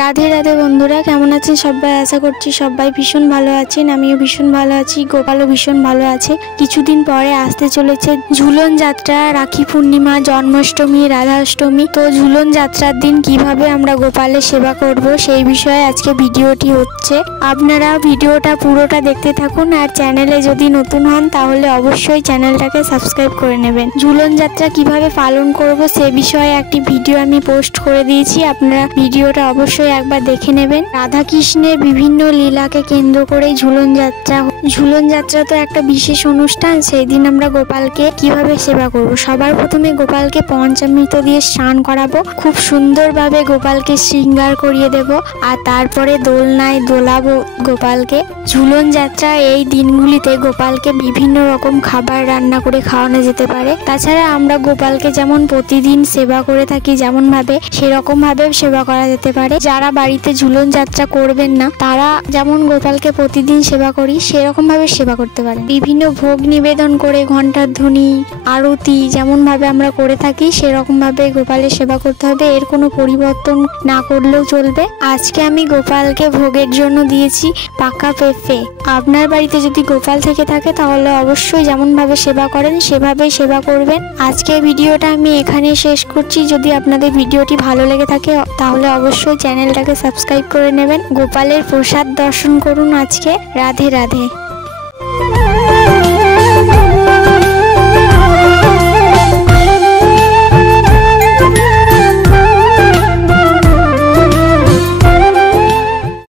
রাধে রাধে বন্ধুরা, কেমন আছেন সবাই? আশা করছি সবাই ভীষণ ভালো আছেন। আমিও ভীষণ ভালো আছি, গোপালও ভীষণ ভালো আছে। কিছুদিন পরে আসতে চলেছে ঝুলন যাত্রা, রাখি পূর্ণিমা, জন্মাষ্টমী, রাধাষ্টমী। তো ঝুলন যাত্রার দিন কিভাবে আমরা গোপালের সেবা করব সেই বিষয়ে আজকে ভিডিওটি হচ্ছে। আপনারা ভিডিওটা পুরোটা দেখতে থাকুন, আর চ্যানেলে যদি নতুন হন তাহলে অবশ্যই চ্যানেলটাকে সাবস্ক্রাইব করে নেবেন। ঝুলন যাত্রা কিভাবে পালন করব সে বিষয়ে একটি ভিডিও আমি পোস্ট করে দিয়েছি, আপনারা ভিডিওটা অবশ্যই একবার দেখে নেবেন। রাধা কৃষ্ণের বিভিন্ন লীলাকে কেন্দ্র করে ঝুলন যাত্রা তো একটা বিশেষ অনুষ্ঠান। সেই দিন আমরা গোপালকে কিভাবে সেবা করব? সবার প্রথমে গোপালকে পঞ্চামৃত দিয়ে স্নান করাবো, খুব সুন্দরভাবে গোপালকে শৃঙ্গার করিয়ে দেব, আর তারপরে দোলনায় দোলাবো গোপালকে। ঝুলন যাত্রা এই দিনগুলিতে গোপালকে বিভিন্ন রকম খাবার রান্না করে খাওয়ানো যেতে পারে। তাছাড়া আমরা গোপালকে যেমন প্রতিদিন সেবা করে থাকি যেমন ভাবে, সেরকম ভাবে সেবা করা যেতে পারে। যারা বাড়িতে ঝুলন যাত্রা করবেন না তারা যেমন গোপালকে প্রতিদিন সেবা করি সেরকম ভাবে সেবা করতে পারেন। বিভিন্ন ভোগ নিবেদন করে ঘণ্টার ধ্বনি, আরতি যেমন ভাবে আমরা করে থাকি সেরকম ভাবে গোপালের সেবা করতে হবে। এর কোনো পরিবর্তন না করলেও চলবে। আজকে আমি গোপালকে ভোগের জন্য দিয়েছি পাকা পেঁপে। আপনার বাড়িতে যদি গোপাল থেকে থাকে তাহলে অবশ্যই যেমন ভাবে সেবা করেন সেভাবেই সেবা করবেন। আজকে ভিডিওটা আমি এখানে শেষ করছি। যদি আপনাদের ভিডিওটি ভালো লেগে থাকে তাহলে অবশ্যই চ্যানেলটাকে সাবস্ক্রাইব করে নেবেন। গোপালের প্রসাদ দর্শন করুন আজকে। রাধে রাধে।